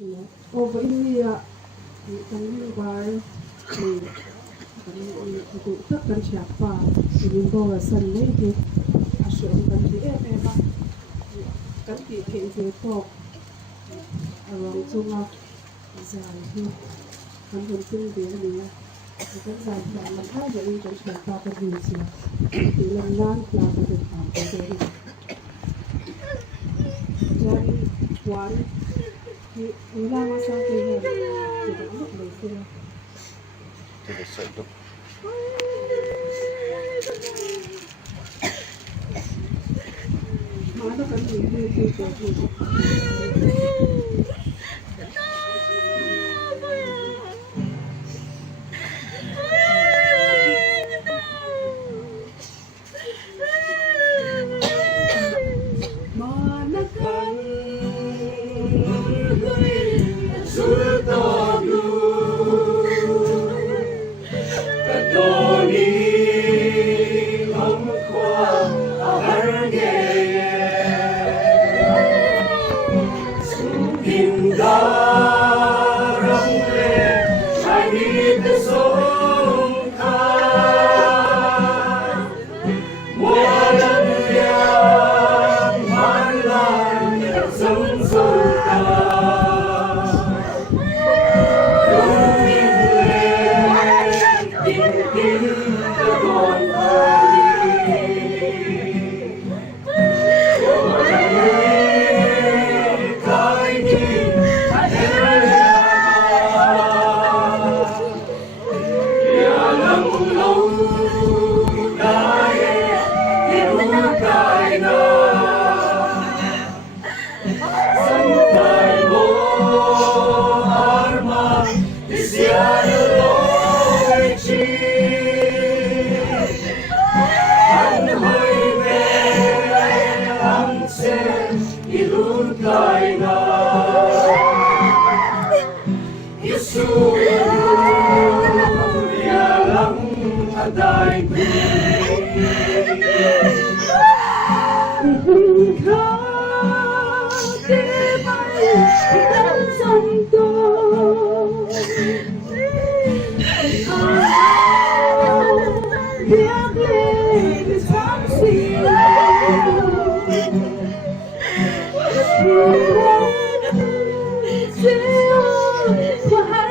over India kan lugar itu kan siapa ini bawa sanai itu asyik kan dia apa kan dia itu orang cuma MZI kan penting dia ni kan saya mana jadi kan siapa berdiri di lengan kelapa depan jadi Wan Ila masa kini tidak boleh sih. Tidak sedap. Mana kan ini itu. Hãy subscribe cho kênh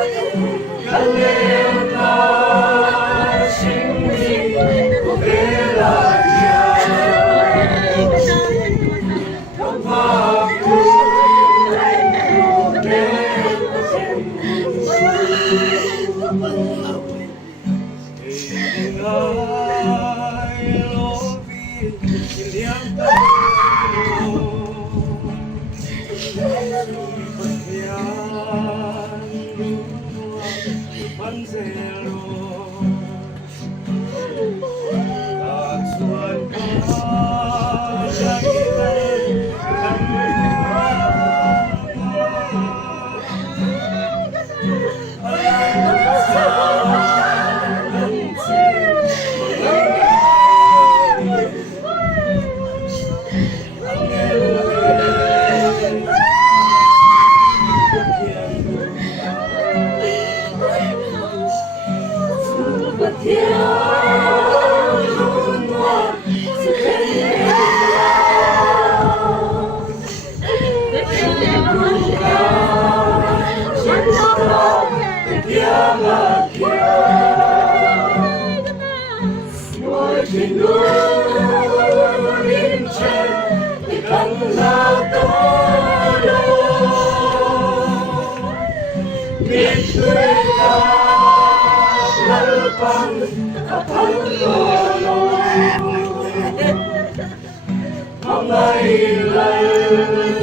Ghiền Mì Gõ để không bỏ lỡ Ngày